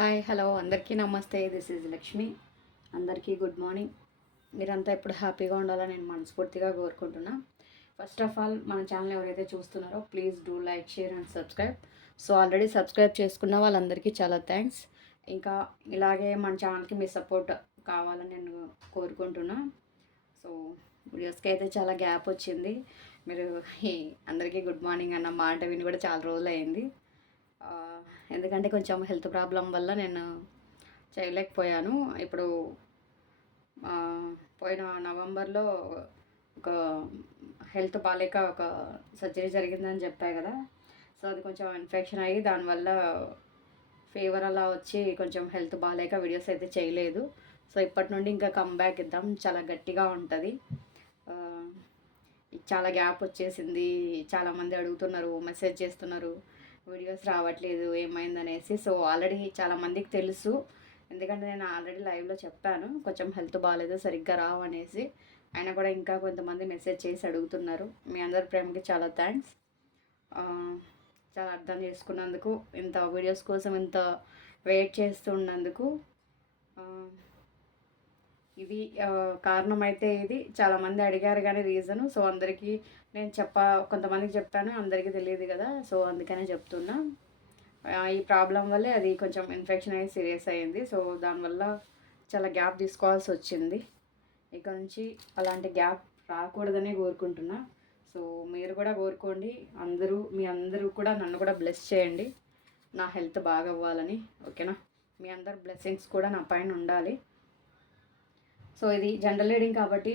Hi hello. అందరికీ నమస్తే. This is Lakshmi అందరికీ గుడ్ మార్నింగ్ మీరంతా ఇప్పుడు హ్యాపీగా ఉండాలని నేను మనస్ఫూర్తిగా కోరుకుంటున్నా. ఫస్ట్ ఆఫ్ ఆల్ మన ఛానల్ ఎవరైతే చూస్తున్నారో please do like share and subscribe so already subscribe చేసుకున్న వాళ్ళందరికీ చాలా థ్యాంక్స్ ఇంకా ఇలాగే మన ఛానల్కి మీ సపోర్ట్ కావాలని నేను కోరుకుంటున్నా. సో వీడియోస్కి అయితే చాలా గ్యాప్ వచ్చింది. మీరు అందరికీ గుడ్ మార్నింగ్ అన్న మాట విని కూడా చాలా రోజులు అయింది ఎందుకంటే కొంచెం హెల్త్ ప్రాబ్లం వల్ల నేను చేయలేకపోయాను. ఇప్పుడు పోయిన నవంబర్లో ఒక హెల్త్ బాగాలేక ఒక సర్జరీ జరిగిందని చెప్పా కదా. సో అది కొంచెం ఇన్ఫెక్షన్ అయ్యి దానివల్ల ఫీవర్ అలా వచ్చి కొంచెం హెల్త్ బాగాలేక వీడియోస్ అయితే చేయలేదు. సో ఇప్పటి నుండి ఇంకా కమ్బ్యాక్ ఇద్దాం. చాలా గట్టిగా ఉంటుంది. చాలా గ్యాప్ వచ్చేసింది. చాలామంది అడుగుతున్నారు మెసేజ్ చేస్తున్నారు. వీడియోస్ రావట్లేదు ఏమైందనేసి. సో ఆల్రెడీ చాలామందికి తెలుసు. ఎందుకంటే నేను ఆల్రెడీ లైవ్లో చెప్పాను కొంచెం హెల్త్ బాగాలేదు సరిగ్గా రావు అనేసి ఆయన కూడా ఇంకా కొంతమంది మెసేజ్ చేసి అడుగుతున్నారు. మీ అందరి ప్రేమకి చాలా థ్యాంక్స్. చాలా అర్థం చేసుకున్నందుకు ఇంత వీడియోస్ కోసం ఇంత వెయిట్ చేస్తున్నందుకు ఇది కారణం అయితే ఇది. చాలామంది అడిగారు కానీ రీజను. సో అందరికీ నేను చెప్ప కొంతమందికి చెప్తాను అందరికీ తెలియదు కదా. సో అందుకనే చెప్తున్నా. ఈ ప్రాబ్లం వల్లే అది కొంచెం ఇన్ఫెక్షన్ అయ్యి సీరియస్ అయ్యింది సో దానివల్ల చాలా గ్యాప్ తీసుకోవాల్సి వచ్చింది. ఇక నుంచి అలాంటి గ్యాప్ రాకూడదనే కోరుకుంటున్నా. సో మీరు కూడా కోరుకోండి. అందరూ మీ అందరూ కూడా నన్ను కూడా బ్లెస్ చేయండి. నా హెల్త్ బాగా అవ్వాలని ఓకేనా? మీ అందరు బ్లెస్సింగ్స్ కూడా నా పైన ఉండాలి. సో ఇది జనరల్ రీడింగ్ కాబట్టి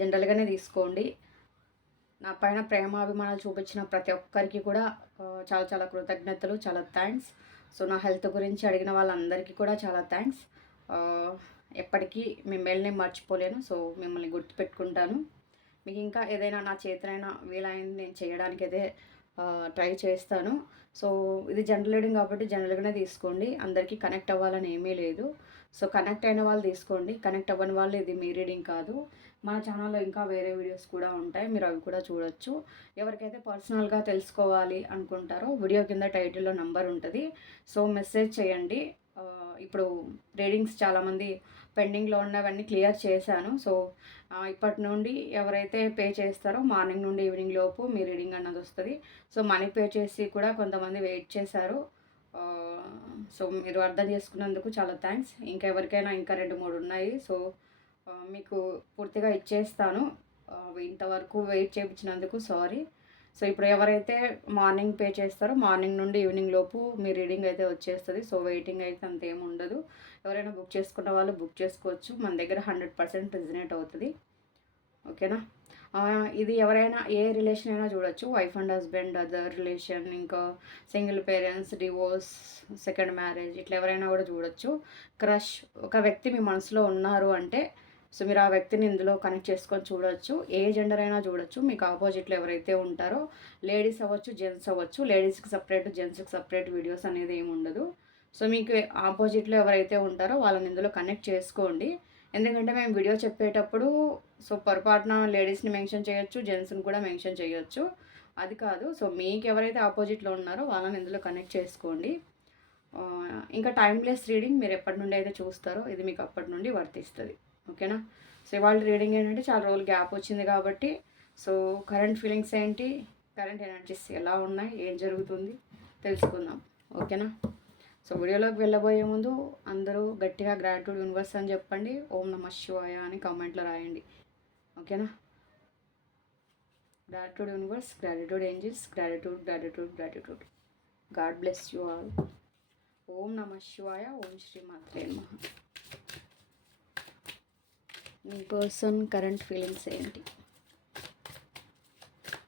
జనరల్గానే తీసుకోండి. నా పైన ప్రేమాభిమానాలు చూపించిన ప్రతి ఒక్కరికి కూడా చాలా చాలా కృతజ్ఞతలు చాలా థ్యాంక్స్ సో నా హెల్త్ గురించి అడిగిన వాళ్ళందరికీ కూడా చాలా థ్యాంక్స్ ఎప్పటికీ మిమ్మల్ని మర్చిపోలేను. సో మిమ్మల్ని గుర్తుపెట్టుకుంటాను. మీకు ఇంకా ఏదైనా నా చేతనైనా వీలైంది నేను చేయడానికి అయితే ట్రై చేస్తాను. సో ఇది జనరల్ రీడింగ్ కాబట్టి జనరల్గానే తీసుకోండి. అందరికీ కనెక్ట్ అవ్వాలని ఏమీ లేదు. సో కనెక్ట్ అయిన వాళ్ళు తీసుకోండి. కనెక్ట్ అవ్వని వాళ్ళు ఇది మీ రీడింగ్ కాదు. మన ఛానల్లో ఇంకా వేరే వీడియోస్ కూడా ఉంటాయి. మీరు అవి కూడా చూడొచ్చు. ఎవరికైతే పర్సనల్గా తెలుసుకోవాలి అనుకుంటారో వీడియో కింద టైటిల్లో నంబర్ ఉంటుంది. సో మెసేజ్ చేయండి. ఇప్పుడు రీడింగ్స్ చాలామంది పెండింగ్లో ఉన్నవన్నీ క్లియర్ చేశాను. సో ఇప్పటి నుండి ఎవరైతే పే చేస్తారో మార్నింగ్ నుండి ఈవినింగ్ లోపు మీ రీడింగ్ అన్నది వస్తుంది. సో మనీ పే చేసి కూడా కొంతమంది వెయిట్ చేశారు. సో మీరు అర్థం చేసుకున్నందుకు చాలా థ్యాంక్స్. ఇంకా ఎవరికైనా ఇంకా రెండు మూడు ఉన్నాయి. సో మీకు పూర్తిగా ఇచ్చేస్తాను. ఇంతవరకు వెయిట్ చేయించినందుకు సారీ. సో ఇప్పుడు ఎవరైతే మార్నింగ్ పే చేస్తారో మార్నింగ్ నుండి ఈవినింగ్ లోపు మీ రీడింగ్ అయితే వచ్చేస్తుంది. సో వెయిటింగ్ అయితే అంత ఏమి ఉండదు. ఎవరైనా బుక్ చేసుకున్న వాళ్ళు బుక్ చేసుకోవచ్చు. మన దగ్గర హండ్రెడ్ పర్సెంట్ రిజనేట్ అవుతుంది. ఓకేనా? ఇది ఎవరైనా ఏ రిలేషన్ అయినా చూడొచ్చు. Wife and husband other relation ఇంకా single parents divorce second marriage ఇట్లా ఎవరైనా కూడా చూడొచ్చు. క్రష్ ఒక వ్యక్తి మీ మనసులో ఉన్నారు అంటే సో మీరు ఆ వ్యక్తిని ఇందులో కనెక్ట్ చేసుకొని చూడొచ్చు. ఏ జెండర్ అయినా చూడొచ్చు. మీకు ఆపోజిట్లో ఎవరైతే ఉంటారో లేడీస్ అవ్వచ్చు జెంట్స్ అవ్వచ్చు. లేడీస్కి సపరేట్ జెంట్స్కి సపరేట్ వీడియోస్ అనేది ఏమి ఉండదు. సో మీకు ఆపోజిట్లో ఎవరైతే ఉంటారో వాళ్ళని ఇందులో కనెక్ట్ చేసుకోండి. ఎందుకంటే మేము వీడియో చెప్పేటప్పుడు సో పొరపాటున లేడీస్ని మెన్షన్ చేయొచ్చు జెంట్స్ని కూడా మెన్షన్ చేయొచ్చు. అది కాదు. సో మీకు ఎవరైతే ఆపోజిట్లో ఉన్నారో వాళ్ళని ఇందులో కనెక్ట్ చేసుకోండి. ఇంకా టైమ్లెస్ రీడింగ్ మీరు ఎప్పటి నుండి అయితే చూస్తారో ఇది మీకు అప్పటి నుండి వర్తిస్తుంది. ఓకేనా? సో ఇవాళ రీడింగ్ ఏంటంటే చాలా రోజులు గ్యాప్ వచ్చింది కాబట్టి సో కరెంట్ ఫీలింగ్స్ ఏంటి? కరెంట్ ఎనర్జీస్ ఎలా ఉన్నాయి? ఏం జరుగుతుంది? తెలుసుకుందాం. ఓకేనా? సో వీడియోలోకి వెళ్ళబోయే ముందు అందరూ గట్టిగా గ్రాట్యూడ్ యూనివర్స్ అని చెప్పండి. ఓం నమ శివాయ అని కామెంట్లో రాయండి. ఓకేనా? Gratitude universe gratitude angels gratitude gratitude gratitude God bless you all ఓం నమ శివాయ ఓం శ్రీ మాత్రే నమః. మీ పర్సన్ కరెంట్ ఫీలింగ్స్ ఏంటి?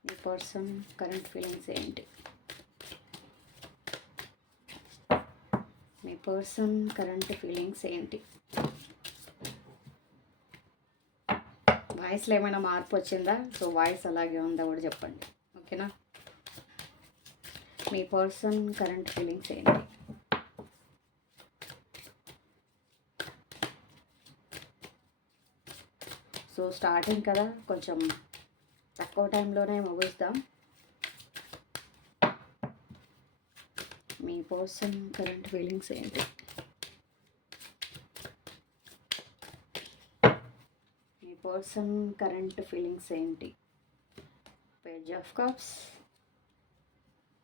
మీ పర్సన్ కరెంట్ ఫీలింగ్స్ ఏంటి? మీ పర్సన్ కరెంట్ ఫీలింగ్స్ ఏంటి? వాయిస్లో ఏమైనా మార్పు వచ్చిందా? సో వాయిస్ అలాగే ఉందా కూడా చెప్పండి. ఓకేనా? మీ పర్సన్ కరెంట్ ఫీలింగ్స్ ఏంటి? సో స్టార్టింగ్ కదా కొంచెం తక్కువ టైంలోనే ముగిస్తాం. మీ పర్సన్ కరెంట్ ఫీలింగ్స్ ఏంటి మీ పర్సన్ కరెంట్ ఫీలింగ్స్ ఏంటి? Page of cups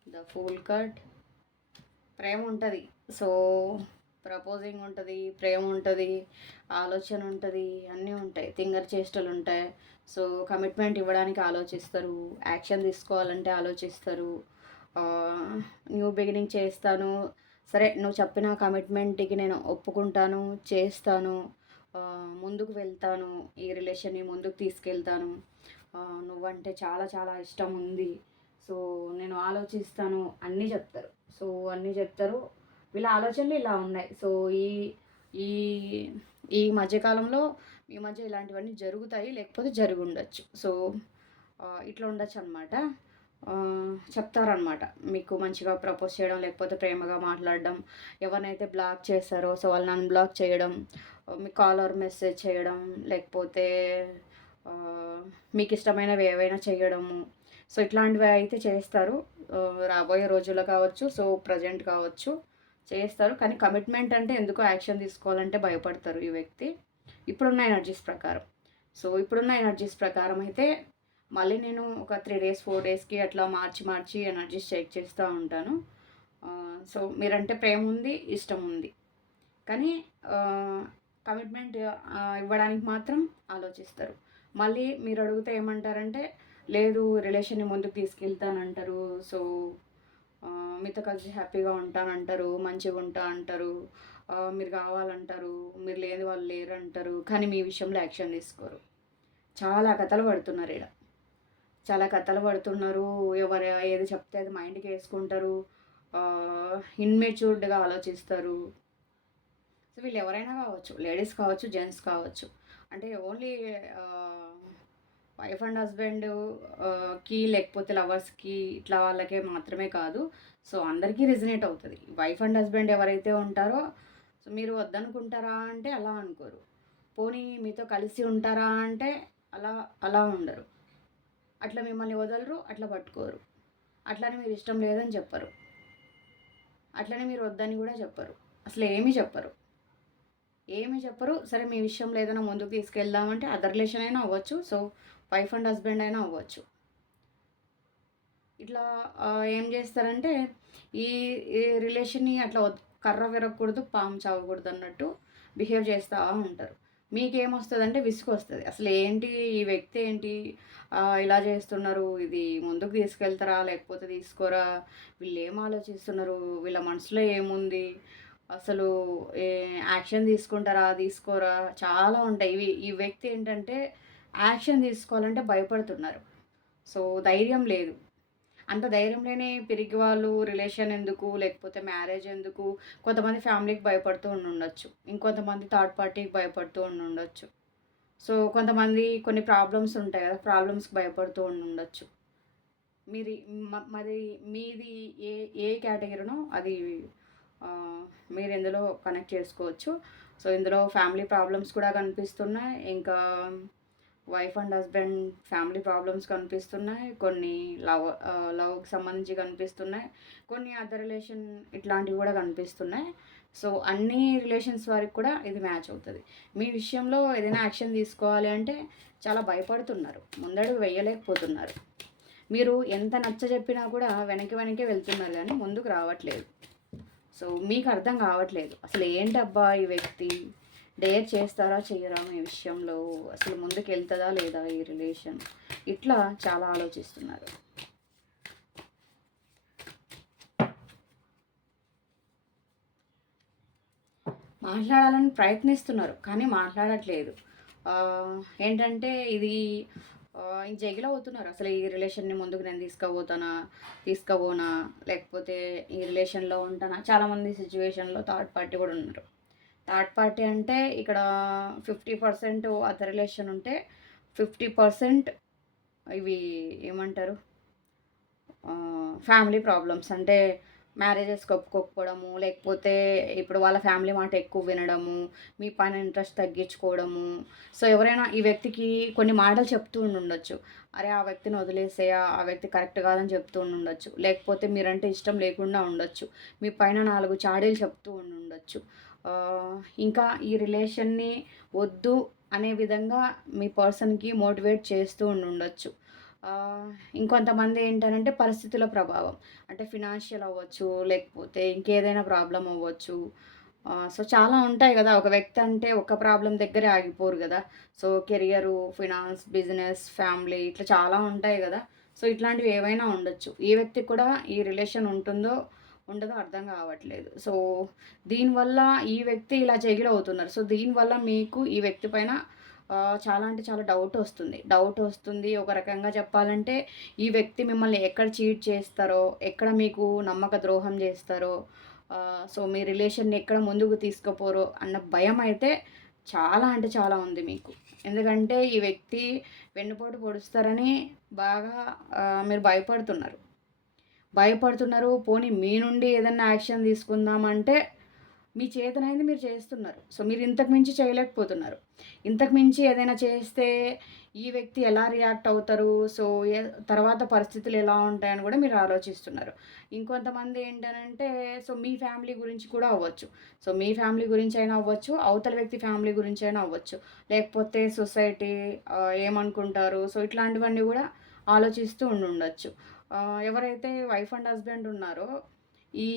the fool card ప్రేమ ఉంటుంది. సో ప్రపోజింగ్ ఉంటుంది ప్రేమ ఉంటుంది ఆలోచన ఉంటుంది అన్నీ ఉంటాయి. తింగర్ చేష్టలు ఉంటాయి. సో కమిట్మెంట్ ఇవ్వడానికి ఆలోచిస్తారు. యాక్షన్ తీసుకోవాలంటే ఆలోచిస్తారు. న్యూ బిగినింగ్ చేస్తాను. సరే నువ్వు చెప్పిన కమిట్మెంట్కి నేను ఒప్పుకుంటాను చేస్తాను. ముందుకు వెళ్తాను ఈ రిలేషన్ని ముందుకు తీసుకెళ్తాను. నువ్వంటే చాలా చాలా ఇష్టం ఉంది. సో నేను ఆలోచిస్తాను అన్నీ చెప్తారు. సో అన్నీ చెప్తారు. వీళ్ళ ఆలోచనలు ఇలా ఉన్నాయి. సో ఈ ఈ ఈ మధ్యకాలంలో ఈ మధ్య ఇలాంటివన్నీ జరుగుతాయి లేకపోతే జరిగి ఉండొచ్చు. సో ఇట్లా ఉండొచ్చు అనమాట చెప్తారనమాట మీకు మంచిగా ప్రపోజ్ చేయడం లేకపోతే ప్రేమగా మాట్లాడడం ఎవరినైతే బ్లాక్ చేస్తారో సో వాళ్ళని అన్బ్లాక్ చేయడం మీ కాలర్ మెసేజ్ చేయడం లేకపోతే మీకు ఇష్టమైనవి ఏవైనా చేయడము. సో ఇట్లాంటివి అయితే చేస్తారు. రాబోయే రోజుల్లో కావచ్చు సో ప్రజెంట్ కావచ్చు చేస్తారు. కానీ కమిట్మెంట్ అంటే ఎందుకో యాక్షన్ తీసుకోవాలంటే భయపడతారు ఈ వ్యక్తి. ఇప్పుడున్న ఎనర్జీస్ ప్రకారం. సో ఇప్పుడున్న ఎనర్జీస్ ప్రకారం అయితే మళ్ళీ నేను ఒక త్రీ డేస్ ఫోర్ డేస్కి అట్లా మార్చి మార్చి ఎనర్జీస్ చెక్ చేస్తూ ఉంటాను. సో మీరంటే ప్రేమ ఉంది ఇష్టం ఉంది. కానీ కమిట్మెంట్ ఇవ్వడానికి మాత్రం ఆలోచిస్తారు. మళ్ళీ మీరు అడిగితే ఏమంటారంటే లేదు రిలేషన్ని ముందుకు తీసుకెళ్తానంటారు. సో మీతో కలిసి హ్యాపీగా ఉంటానంటారు మంచిగా ఉంటా అంటారు. మీరు కావాలంటారు మీరు లేని వాళ్ళు లేరు అంటారు కానీ మీ విషయంలో యాక్షన్ తీసుకోరు. చాలా కథలు పడుతున్నారు ఇక్కడ చాలా కథలు పడుతున్నారు. ఎవరు ఏది చెప్తే అది మైండ్కి వేసుకుంటారు. ఇన్మెచ్యూర్డ్గా ఆలోచిస్తారు. సో వీళ్ళు ఎవరైనా కావచ్చు లేడీస్ కావచ్చు జెంట్స్ కావచ్చు. అంటే ఓన్లీ వైఫ్ అండ్ హస్బెండ్కి లేకపోతే లవర్స్కి ఇట్లా వాళ్ళకే మాత్రమే కాదు. సో అందరికీ రిజనేట్ అవుతుంది. వైఫ్ అండ్ హస్బెండ్ ఎవరైతే ఉంటారో సో మీరు వద్దనుకుంటారా అంటే అలా అనుకోరు. పోనీ మీతో కలిసి ఉంటారా అంటే అలా అలా ఉండరు. అట్లా మిమ్మల్ని వదలరు అట్లా పట్టుకోరు. అట్లనే మీరు ఇష్టం లేదని చెప్పరు. అట్లనే మీరు వద్దని కూడా చెప్పరు. అసలు ఏమీ చెప్పరు. ఏమీ చెప్పరు. సరే మీ విషయం లేదన్నా ముందుకు తీసుకెళ్దామంటే అదర్ రిలేషన్ అయినా అవ్వచ్చు. సో వైఫ్ అండ్ హస్బెండ్ అయినా అవ్వచ్చు. ఇట్లా ఏం చేస్తారంటే ఈ రిలేషన్ని అట్లా కర్ర విరగకూడదు పాము చావకూడదు అన్నట్టు బిహేవ్ చేస్తూ ఉంటారు. మీకేమొస్తుంది అంటే విసుగు వస్తుంది అసలు ఏంటి ఈ వ్యక్తి ఏంటి? ఇలా చేస్తున్నారు. ఇది ముందుకు తీసుకెళ్తారా? లేకపోతే తీసుకోరా? వీళ్ళు ఏం ఆలోచిస్తున్నారు? వీళ్ళ మనసులో ఏముంది? అసలు యాక్షన్ తీసుకుంటారా? తీసుకోరా? చాలా ఉంటాయి. ఇవి ఈ వ్యక్తి ఏంటంటే యాక్షన్ తీసుకోవాలంటే భయపడుతున్నారు. సో ధైర్యం లేదు. అంత ధైర్యం లేని పిరిగి వాళ్ళు రిలేషన్ ఎందుకు లేకపోతే మ్యారేజ్ ఎందుకు కొంతమంది ఫ్యామిలీకి భయపడుతూ ఉండొచ్చు ఇంకొంతమంది థర్డ్ పార్టీకి భయపడుతూ ఉండొచ్చు సో కొంతమంది కొన్ని ప్రాబ్లమ్స్ ఉంటాయి కదా ప్రాబ్లమ్స్కి భయపడుతూ ఉండొచ్చు మీది మరి మీది ఏ ఏ కేటగిరీనో అది మీరు ఇందులో కనెక్ట్ చేసుకోవచ్చు. సో ఇందులో ఫ్యామిలీ ప్రాబ్లమ్స్ కూడా కనిపిస్తున్నాయి. ఇంకా wife and husband family problems కనిపిస్తున్నాయి కొన్ని లవ్ లవ్కి సంబంధించి కనిపిస్తున్నాయి కొన్ని అదర్ రిలేషన్ ఇట్లాంటివి కూడా కనిపిస్తున్నాయి. సో అన్ని రిలేషన్స్ వారికి కూడా ఇది మ్యాచ్ అవుతుంది. మీ విషయంలో ఏదైనా యాక్షన్ తీసుకోవాలి అంటే చాలా భయపడుతున్నారు. ముందడుగు వేయలేకపోతున్నారు. మీరు ఎంత నచ్చ చెప్పినా కూడా వెనక్కి వెనక్కి వెళ్తున్నారు కానీ ముందుకు రావట్లేదు. సో మీకు అర్థం కావట్లేదు. అసలు ఏంటబ్బా ఈ వ్యక్తి? డేర్ చేస్తారా చేయరా మీ విషయంలో? అసలు ముందుకు వెళ్తుందా లేదా ఈ రిలేషన్? ఇట్లా చాలా ఆలోచిస్తున్నారు. మాట్లాడాలని ప్రయత్నిస్తున్నారు కానీ మాట్లాడట్లేదు. ఏంటంటే ఇది జగిలో అవుతున్నారు అసలు ఈ రిలేషన్ని ముందుకు నేను తీసుకుపోతానా? తీసుకుపోనా? లేకపోతే ఈ రిలేషన్లో ఉంటానా? చాలామంది సిచ్యువేషన్లో థర్డ్ పార్టీ కూడా ఉన్నారు. థర్డ్ పార్టీ అంటే ఇక్కడ ఫిఫ్టీ పర్సెంట్ అదర్ రిలేషన్ ఉంటే ఫిఫ్టీ పర్సెంట్ ఇవి ఏమంటారు? Family problems. అంటే మ్యారేజెస్ ఒప్పుకోకపోవడము లేకపోతే ఇప్పుడు వాళ్ళ ఫ్యామిలీ మాట ఎక్కువ వినడము మీ పైన ఇంట్రెస్ట్ తగ్గించుకోవడము. సో ఎవరైనా ఈ వ్యక్తికి కొన్ని మాటలు చెప్తూ ఉండొచ్చు అరే ఆ వ్యక్తిని వదిలేసేయా ఆ వ్యక్తి కరెక్ట్ కాదని చెప్తూ ఉండొచ్చు లేకపోతే మీరంటే ఇష్టం లేకుండా ఉండొచ్చు. మీ పైన నాలుగు చాడీలు చెప్తూ ఉండొచ్చు ఇంకా ఈ రిలేషన్ని వద్దు అనే విధంగా మీ పర్సన్కి మోటివేట్ చేస్తూ ఉండొచ్చు ఇంకొంతమంది ఏంటంటే పరిస్థితుల ప్రభావం. అంటే ఫినాన్షియల్ అవ్వచ్చు లేకపోతే ఇంకేదైనా ప్రాబ్లం అవ్వచ్చు. సో చాలా ఉంటాయి కదా. ఒక వ్యక్తి అంటే ఒక ప్రాబ్లం దగ్గరే ఆగిపోరు కదా. So career finance business family ఇట్లా చాలా ఉంటాయి కదా. సో ఇట్లాంటివి ఏవైనా ఉండొచ్చు. ఏ వ్యక్తికి కూడా ఈ రిలేషన్ ఉంటుందో ఉండదో అర్థం కావట్లేదు. సో దీనివల్ల ఈ వ్యక్తి ఇలా జగిల్ అవుతున్నారు. సో దీనివల్ల మీకు ఈ వ్యక్తి పైన చాలా అంటే చాలా డౌట్ వస్తుంది. డౌట్ వస్తుంది. ఒక రకంగా చెప్పాలంటే ఈ వ్యక్తి మిమ్మల్ని ఎక్కడ చీట్ చేస్తారో ఎక్కడ మీకు నమ్మక ద్రోహం చేస్తారో సో మీ రిలేషన్ని ఎక్కడ ముందుకు తీసుకుపోరో అన్న భయం అయితే చాలా అంటే చాలా ఉంది మీకు. ఎందుకంటే ఈ వ్యక్తి వెన్నుపోటు పొడుస్తారని బాగా మీరు భయపడుతున్నారు. భయపడుతున్నారు. పోనీ మీ నుండి ఏదన్నా యాక్షన్ తీసుకుందామంటే మీ చేతనైంది మీరు చేస్తున్నారు. సో మీరు ఇంతకు మించి చేయలేకపోతున్నారు. ఇంతకు మించి ఏదైనా చేస్తే ఈ వ్యక్తి ఎలా రియాక్ట్ అవుతారు? సో తర్వాత పరిస్థితులు ఎలా ఉంటాయని కూడా మీరు ఆలోచిస్తున్నారు. ఇంకొంతమంది ఏంటంటే సో మీ ఫ్యామిలీ గురించి కూడా అవ్వచ్చు. సో మీ ఫ్యామిలీ గురించి అయినా అవ్వచ్చు. అవతల వ్యక్తి ఫ్యామిలీ గురించి అయినా అవ్వచ్చు. లేకపోతే సొసైటీ ఏమనుకుంటారు? సో ఇట్లాంటివన్నీ కూడా ఆలోచిస్తూ ఉండి ఉండొచ్చు ఎవరైతే వైఫ్ అండ్ హస్బెండ్ ఉన్నారో ఈ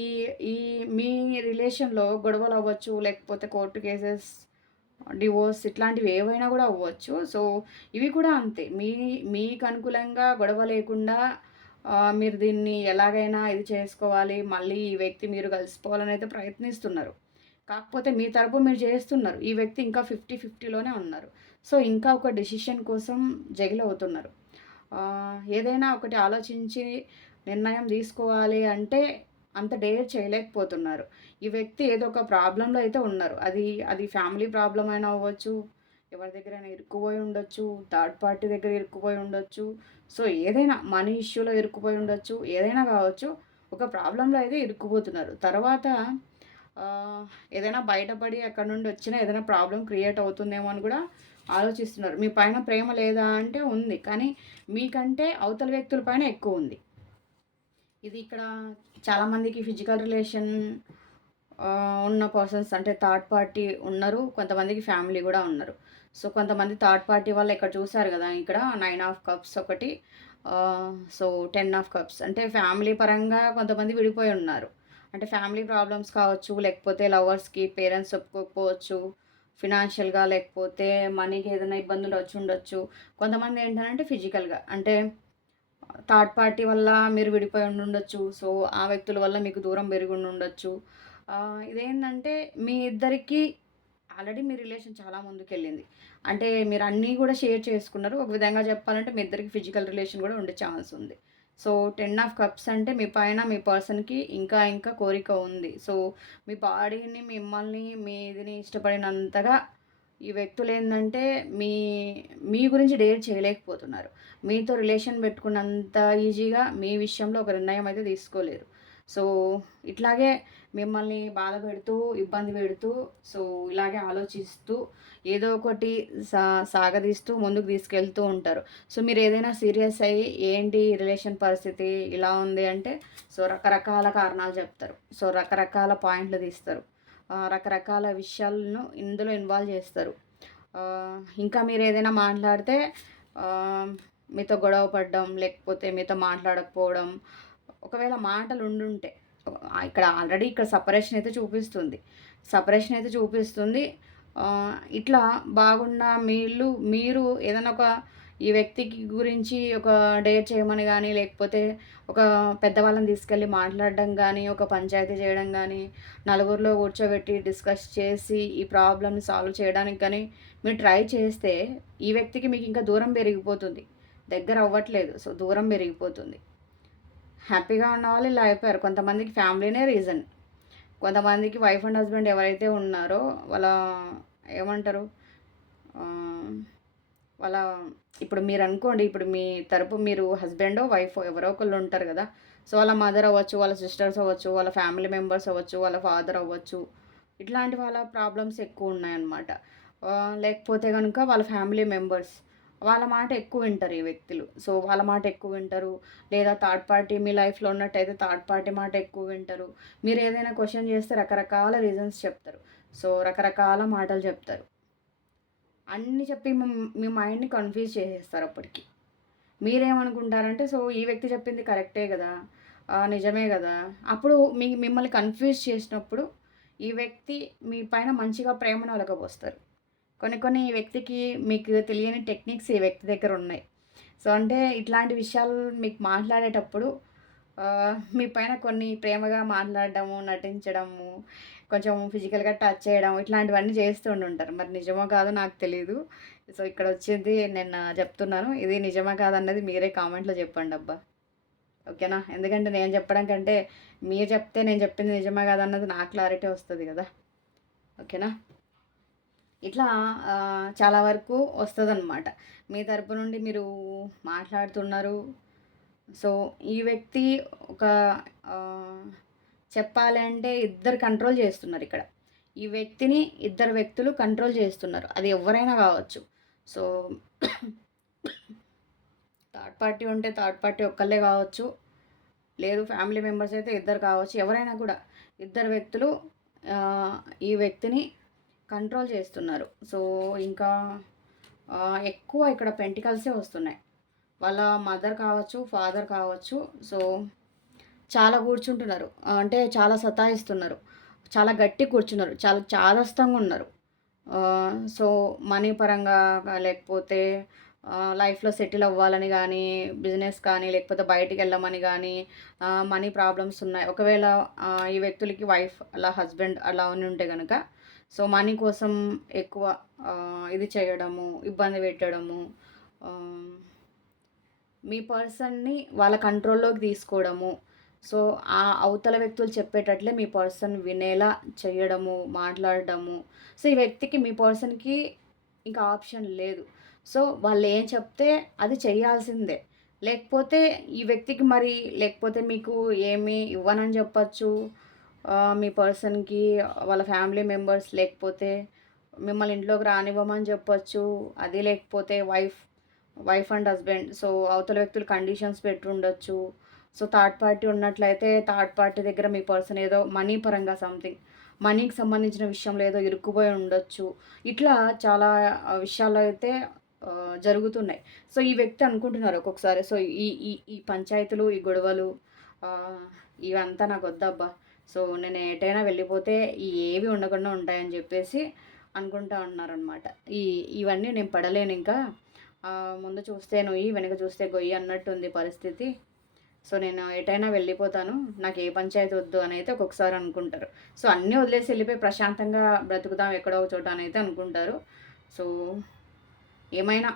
ఈ మీ రిలేషన్లో గొడవలు అవ్వచ్చు లేకపోతే కోర్టు కేసెస్ డివోర్స్ ఇట్లాంటివి ఏవైనా కూడా అవ్వచ్చు. సో ఇవి కూడా అంతే. మీ మీకు అనుకూలంగా గొడవ లేకుండా మీరు దీన్ని ఎలాగైనా ఇది చేసుకోవాలి మళ్ళీ ఈ వ్యక్తి మీరు కలిసిపోవాలని అయితే ప్రయత్నిస్తున్నారు. కాకపోతే మీ తరపు మీరు చేస్తున్నారు. ఈ వ్యక్తి ఇంకా ఫిఫ్టీ ఫిఫ్టీలోనే ఉన్నారు. సో ఇంకా ఒక డెసిషన్ కోసం జగిల్ అవుతున్నారు. ఏదైనా ఒకటి ఆలోచించి నిర్ణయం తీసుకోవాలి అంటే అంత డేర్ చేయలేకపోతున్నారు. ఈ వ్యక్తి ఏదో ఒక ప్రాబ్లంలో అయితే ఉన్నారు. అది అది ఫ్యామిలీ ప్రాబ్లం అయినా అవ్వచ్చు ఎవరి దగ్గరైనా ఇరుక్కుపోయి ఉండొచ్చు థర్డ్ పార్టీ దగ్గర ఇరుక్కుపోయి ఉండొచ్చు. సో ఏదైనా మనీ ఇష్యూలో ఇరుక్కుపోయి ఉండొచ్చు ఏదైనా కావచ్చు ఒక ప్రాబ్లంలో అయితే ఇరుక్కుపోతున్నారు. తర్వాత ఏదైనా బయటపడి అక్కడ నుండి వచ్చినా ఏదైనా ప్రాబ్లం క్రియేట్ అవుతుందేమో అని కూడా ఆలోచిస్తున్నారు. మీ పైన ప్రేమ లేదా అంటే ఉంది కానీ మీకంటే అవతల వ్యక్తుల పైన ఎక్కువ ఉంది. ఇది ఇక్కడ చాలామందికి ఫిజికల్ రిలేషన్ ఉన్న పర్సన్స్ అంటే థర్డ్ పార్టీ ఉన్నారు కొంతమందికి ఫ్యామిలీ కూడా ఉన్నారు. సో కొంతమంది థర్డ్ పార్టీ వాళ్ళు ఇక్కడ చూసారు కదా ఇక్కడ నైన్ ఆఫ్ కప్స్ ఒకటి సో టెన్ ఆఫ్ కప్స్ అంటే ఫ్యామిలీ పరంగా కొంతమంది విడిపోయి ఉన్నారు. అంటే ఫ్యామిలీ ప్రాబ్లమ్స్ కావచ్చు లేకపోతే లవర్స్కి పేరెంట్స్ ఒప్పుకోకపోవచ్చు ఫినాన్షియల్గా లేకపోతే మనీకి ఏదైనా ఇబ్బందులు వచ్చి ఉండొచ్చు. కొంతమంది ఏంటంటే ఫిజికల్గా అంటే థర్డ్ పార్టీ వల్ల మీరు విడిపోయి ఉండొచ్చు సో ఆ వ్యక్తుల వల్ల మీకు దూరం పెరిగి ఉండొచ్చు ఇదేంటంటే మీ ఇద్దరికి ఆల్రెడీ మీ రిలేషన్ చాలా ముందుకెళ్ళింది. అంటే మీరు అన్నీ కూడా షేర్ చేసుకున్నారు. ఒక విధంగా చెప్పాలంటే మీ ఇద్దరికి ఫిజికల్ రిలేషన్ కూడా ఉండే ఛాన్స్ ఉంది. సో టెన్ ఆఫ్ కప్స్ అంటే మీ పైన మీ పర్సన్కి ఇంకా ఇంకా కోరిక ఉంది. సో మీ బాడీని మిమ్మల్ని మీ ఇదిని ఇష్టపడినంతగా ఈ వ్యక్తులు ఏంటంటే మీ మీ గురించి డేర్ చేయలేకపోతున్నారు. మీతో రిలేషన్ పెట్టుకున్నంత ఈజీగా మీ విషయంలో ఒక నిర్ణయం అయితే తీసుకోలేరు. సో ఇట్లాగే మిమ్మల్ని బాధ పెడుతూ ఇబ్బంది పెడుతూ సో ఇలాగే ఆలోచిస్తూ ఏదో ఒకటి సా సాగదీస్తూ ముందుకు తీసుకెళ్తూ ఉంటారు. సో మీరు ఏదైనా సీరియస్ అయ్యి ఏంటి రిలేషన్ పరిస్థితి ఇలా ఉంది అంటే సో రకరకాల కారణాలు చెప్తారు. సో రకరకాల పాయింట్లు తీస్తారు. రకరకాల విషయాలను ఇందులో ఇన్వాల్వ్ చేస్తారు. ఇంకా మీరు ఏదైనా మాట్లాడితే మీతో గొడవ పడడం లేకపోతే మీతో మాట్లాడకపోవడం ఒకవేళ మాటలు ఉండుంటే ఇక్కడ ఆల్రెడీ ఇక్కడ సపరేషన్ అయితే చూపిస్తుంది. సపరేషన్ అయితే చూపిస్తుంది. ఇట్లా బాగున్న మీళ్ళు మీరు ఏదైనా ఒక ఈ వ్యక్తికి గురించి ఒక డేట్ చేయమని కానీ లేకపోతే ఒక పెద్దవాళ్ళని తీసుకెళ్ళి మాట్లాడడం కానీ ఒక పంచాయతీ చేయడం కానీ నలుగురిలో కూర్చోబెట్టి డిస్కస్ చేసి ఈ ప్రాబ్లమ్ని సాల్వ్ చేయడానికి కానీ మీరు ట్రై చేస్తే ఈ వ్యక్తికి మీకు ఇంకా దూరం పెరిగిపోతుంది. దగ్గర అవ్వట్లేదు. సో దూరం పెరిగిపోతుంది. హ్యాపీగా ఉన్న వాళ్ళు ఇలా అయిపోయారు. కొంతమందికి ఫ్యామిలీనే రీజన్. కొంతమందికి వైఫ్ అండ్ హస్బెండ్ ఎవరైతే ఉన్నారో వాళ్ళ ఏమంటారు? వాళ్ళ ఇప్పుడు మీరు అనుకోండి ఇప్పుడు మీ తరపు మీరు హస్బెండో వైఫ్ ఎవరో ఒకళ్ళు ఉంటారు కదా. సో వాళ్ళ మదర్ అవ్వచ్చు వాళ్ళ సిస్టర్స్ అవ్వచ్చు వాళ్ళ ఫ్యామిలీ మెంబర్స్ అవ్వచ్చు వాళ్ళ ఫాదర్ అవ్వచ్చు ఇట్లాంటి వాళ్ళ ప్రాబ్లమ్స్ ఎక్కువ ఉన్నాయన్నమాట. లేకపోతే కనుక వాళ్ళ ఫ్యామిలీ మెంబర్స్. వాళ్ళ మాట ఎక్కువ వింటారు ఈ వ్యక్తులు. సో వాళ్ళ మాట ఎక్కువ వింటారు. లేదా థర్డ్ పార్టీ మీ లైఫ్లో ఉన్నట్టయితే థర్డ్ పార్టీ మాట ఎక్కువ వింటారు. మీరు ఏదైనా క్వశ్చన్ చేస్తే రకరకాల రీజన్స్ చెప్తారు. సో రకరకాల మాటలు చెప్తారు. అన్నీ చెప్పి మీ- మైండ్ని కన్ఫ్యూజ్ చేసేస్తారు అప్పటికి. మీరేమనుకుంటారంటే సో ఈ వ్యక్తి చెప్పింది కరెక్టే కదా నిజమే కదా. అప్పుడు మీ మిమ్మల్ని కన్ఫ్యూజ్ చేసినప్పుడు ఈ వ్యక్తి మీ పైన మంచిగా ప్రేమను ఒలకబోస్తారు కొన్ని కొన్ని వ్యక్తికి మీకు తెలియని టెక్నిక్స్ ఈ వ్యక్తి దగ్గర ఉన్నాయి. సో అంటే ఇట్లాంటి విషయాలు మీకు మాట్లాడేటప్పుడు మీ పైన కొన్ని ప్రేమగా మాట్లాడడము నటించడము కొంచెం ఫిజికల్గా టచ్ చేయడం ఇట్లాంటివన్నీ చేస్తూ ఉంటారు. మరి నిజమో కాదో నాకు తెలియదు సో ఇక్కడ వచ్చింది నేను చెప్తున్నాను. ఇది నిజమా కాదన్నది మీరే కామెంట్లో చెప్పండి అబ్బా. ఓకేనా? ఎందుకంటే నేను చెప్పడం కంటే మీరు చెప్తే నేను చెప్పింది నిజమా కాదన్నది నాకు క్లారిటీ వస్తుంది కదా. ఓకేనా? ఇట్లా చాలా వరకు వస్తుంది మీ తరపు నుండి మీరు మాట్లాడుతున్నారు. సో ఈ వ్యక్తి ఒక చెప్పాలంటే ఇద్దరు కంట్రోల్ చేస్తున్నారు ఇక్కడ. ఈ వ్యక్తిని ఇద్దరు వ్యక్తులు కంట్రోల్ చేస్తున్నారు. అది ఎవరైనా కావచ్చు. సో థర్డ్ పార్టీ ఉంటే థర్డ్ పార్టీ ఒక్కళ్ళే కావచ్చు. లేదు ఫ్యామిలీ మెంబర్స్ అయితే ఇద్దరు కావచ్చు. ఎవరైనా కూడా ఇద్దరు వ్యక్తులు ఈ వ్యక్తిని కంట్రోల్ చేస్తున్నారు. సో ఇంకా ఎక్కువ ఇక్కడ పెంటికల్సే వస్తున్నాయి. వాళ్ళ మదర్ కావచ్చు ఫాదర్ కావచ్చు సో చాలా కూర్చుంటున్నారు. అంటే చాలా సతాయిస్తున్నారు. చాలా గట్టి కూర్చున్నారు. చాలా చాదస్తంగా ఉన్నారు. సో మనీ పరంగా లేకపోతే లైఫ్లో సెటిల్ అవ్వాలని కానీ బిజినెస్ కానీ లేకపోతే బయటికి వెళ్ళమని కానీ మనీ ప్రాబ్లమ్స్ ఉన్నాయి. ఒకవేళ ఈ వ్యక్తులకి వైఫ్ అలా హస్బెండ్ అలా అని ఉంటే కనుక సో మనీ కోసం ఎక్కువ ఇది చేయడము ఇబ్బంది పెట్టడము మీ పర్సన్ని వాళ్ళ కంట్రోల్లోకి తీసుకోవడము. సో ఆ అవతల వ్యక్తులు చెప్పేటట్లే మీ పర్సన్ వినేలా చేయడము మాట్లాడడము. సో ఈ వ్యక్తికి మీ పర్సన్కి ఇంకా ఆప్షన్ లేదు. సో వాళ్ళు ఏం చెప్తే అది చేయాల్సిందే. లేకపోతే ఈ వ్యక్తికి మరి లేకపోతే మీకు ఏమి ఇవ్వనని చెప్పచ్చు. మీ పర్సన్కి వాళ్ళ ఫ్యామిలీ మెంబర్స్ లేకపోతే మిమ్మల్ని ఇంట్లోకి రానివ్వమని చెప్పొచ్చు. అది లేకపోతే wife wife and husband. So అవతల వ్యక్తులు కండిషన్స్ పెట్టుండొచ్చు. సో థర్డ్ పార్టీ ఉన్నట్లయితే థర్డ్ పార్టీ దగ్గర మీ పర్సన్ ఏదో మనీ పరంగా సంథింగ్ మనీకి సంబంధించిన విషయంలో ఏదో ఇరుక్కుపోయి ఉండొచ్చు. ఇట్లా చాలా ఆ, విషయాల్లో అయితే జరుగుతున్నాయి. సో ఈ వ్యక్తి అనుకుంటున్నారు ఒక్కొక్కసారి. సో ఈ ఈ ఈ పంచాయతీలు ఈ గొడవలు ఇవంతా నాకు వద్దబ్బా. సో నేను ఎటైనా వెళ్ళిపోతే ఏవి ఉండకుండా ఉంటాయని చెప్పేసి అనుకుంటా ఉన్నారనమాట ఈ ఇవన్నీ నేను పడలేను ఇంకా. ముందు చూస్తే నొయ్యి వెనక చూస్తే గొయ్యి అన్నట్టుంది పరిస్థితి. సో నేను ఎటైనా వెళ్ళిపోతాను. నాకు ఏ పంచాయతీ వద్దు అని అయితే ఒక్కొక్కసారి అనుకుంటారు. సో అన్నీ వదిలేసి వెళ్ళిపోయి ప్రశాంతంగా బ్రతుకుతాం ఎక్కడో ఒక చోట అని అయితే అనుకుంటారు. సో ఏమైనా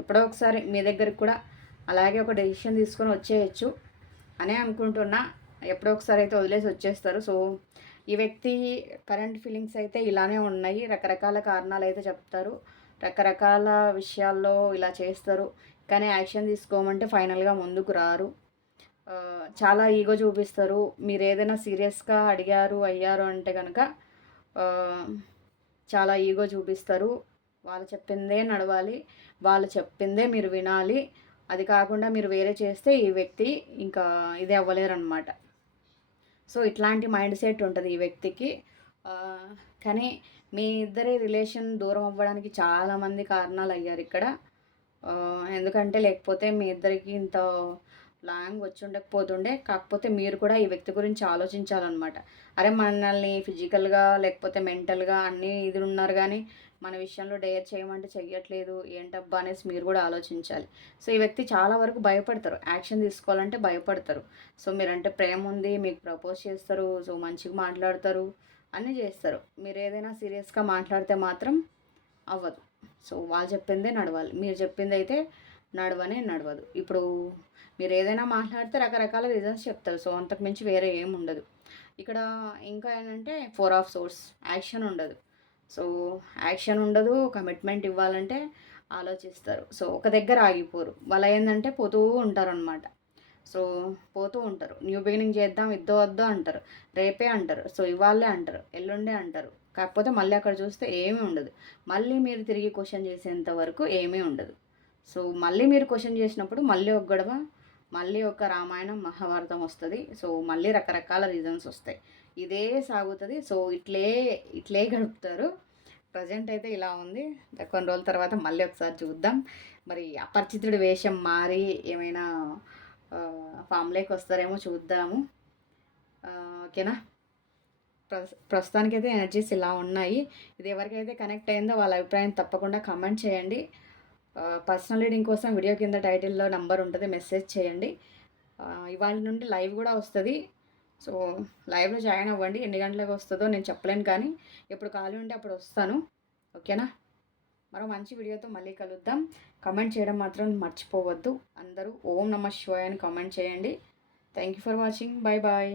ఎప్పుడో ఒకసారి మీ దగ్గరికి కూడా అలాగే ఒక డెసిషన్ తీసుకొని వచ్చేయచ్చు అనే అనుకుంటున్నా. ఎప్పుడో ఒకసారి అయితే వదిలేసి వచ్చేస్తారు. సో ఈ వ్యక్తి కరెంట్ ఫీలింగ్స్ అయితే ఇలానే ఉన్నాయి. రకరకాల కారణాలు అయితే చెప్తారు. రకరకాల విషయాల్లో ఇలా చేస్తారు. కానీ యాక్షన్ తీసుకోమంటే ఫైనల్గా ముందుకు రారు. చాలా ఈగో చూపిస్తారు. మీరు ఏదైనా సీరియస్గా అడిగారు అయ్యారు అంటే కనుక చాలా ఈగో చూపిస్తారు. వాళ్ళు చెప్పిందే నడవాలి. వాళ్ళు చెప్పిందే మీరు వినాలి. అది కాకుండా మీరు వేరే చేస్తే ఈ వ్యక్తి ఇంకా ఇది అవ్వలేరు అన్నమాట సో ఇట్లాంటి మైండ్ సెట్ ఉంటుంది ఈ వ్యక్తికి. కానీ మీ ఇద్దరి రిలేషన్ దూరం అవ్వడానికి చాలామంది కారణాలు అయ్యారు ఇక్కడ. ఎందుకంటే లేకపోతే మీ ఇద్దరికి ఇంత లాంగ్ వచ్చి ఉండకపోతుండే కాకపోతే మీరు కూడా ఈ వ్యక్తి గురించి ఆలోచించాలన్నమాట. అరే మనల్ని ఫిజికల్గా లేకపోతే మెంటల్గా అన్నీ ఇది ఉన్నారు కానీ మన విషయంలో డేర్ చేయమంటే చెయ్యట్లేదు ఏంటబ్బా అనేసి మీరు కూడా ఆలోచించాలి. సో ఈ వ్యక్తి చాలా వరకు భయపడతారు. యాక్షన్ తీసుకోవాలంటే భయపడతారు. సో మీరంటే ప్రేమ ఉంది మీకు ప్రపోజ్ చేస్తారు సో మంచిగా మాట్లాడతారు అన్నీ చేస్తారు. మీరు ఏదైనా సీరియస్గా మాట్లాడితే మాత్రం అవ్వదు. సో వాళ్ళు చెప్పిందే నడవాలి. మీరు చెప్పింది అయితే నడవనే నడవదు. ఇప్పుడు మీరు ఏదైనా మాట్లాడితే రకరకాల రీజన్స్ చెప్తారు. సో అంతకు మించి వేరే ఏం ఉండదు. ఇక్కడ ఇంకా ఏంటంటే ఫోర్ ఆఫ్ సోర్స్ యాక్షన్ ఉండదు. సో యాక్షన్ ఉండదు కమిట్మెంట్ ఇవ్వాలంటే ఆలోచిస్తారు. సో ఒక దగ్గర ఆగిపోరు. వాళ్ళు ఏంటంటే పోతూ ఉంటారు అనమాట సో పోతూ ఉంటారు. న్యూ బిగినింగ్ చేద్దాం ఇద్దో వద్దో అంటారు. రేపే అంటారు. సో ఇవాళే అంటారు. ఎల్లుండే అంటారు. కాకపోతే మళ్ళీ అక్కడ చూస్తే ఏమీ ఉండదు. మళ్ళీ మీరు తిరిగి క్వశ్చన్ చేసేంత వరకు ఏమీ ఉండదు. సో మళ్ళీ మీరు క్వశ్చన్ చేసినప్పుడు మళ్ళీ ఒక గొడవ మళ్ళీ ఒక రామాయణం మహాభారతం వస్తుంది. సో మళ్ళీ రకరకాల రీజన్స్ వస్తాయి. ఇదే సాగుతుంది. సో ఇట్లే ఇట్లే గడుపుతారు. ప్రజెంట్ అయితే ఇలా ఉంది. కొన్ని రోజుల తర్వాత మళ్ళీ ఒకసారి చూద్దాం. మరి అపరిచితుడి వేషం మారి ఏమైనా ఫామ్లోకి వస్తారేమో చూద్దాము. ఓకేనా? ప్రస్ ప్రస్తుతానికైతే ఎనర్జీస్ ఇలా ఉన్నాయి. ఇది ఎవరికైతే కనెక్ట్ అయిందో వాళ్ళ అభిప్రాయం తప్పకుండా కమెంట్ చేయండి. పర్సనల్ రీడింగ్ కోసం వీడియో కింద టైటిల్లో నంబర్ ఉంటుంది. మెసేజ్ చేయండి. ఇవాళ నుండి లైవ్ కూడా వస్తుంది. సో లైవ్లో జాయిన్ అవ్వండి. ఎన్ని గంటలకు వస్తుందో నేను చెప్పలేను కానీ ఎప్పుడు ఖాళీ ఉంటే అప్పుడు వస్తాను. ఓకేనా? మరో మంచి వీడియోతో మళ్ళీ కలుద్దాం. కమెంట్ చేయడం మాత్రం మర్చిపోవద్దు. అందరూ ఓం నమ శివాయ అని కమెంట్ చేయండి. Thank you for watching. Bye bye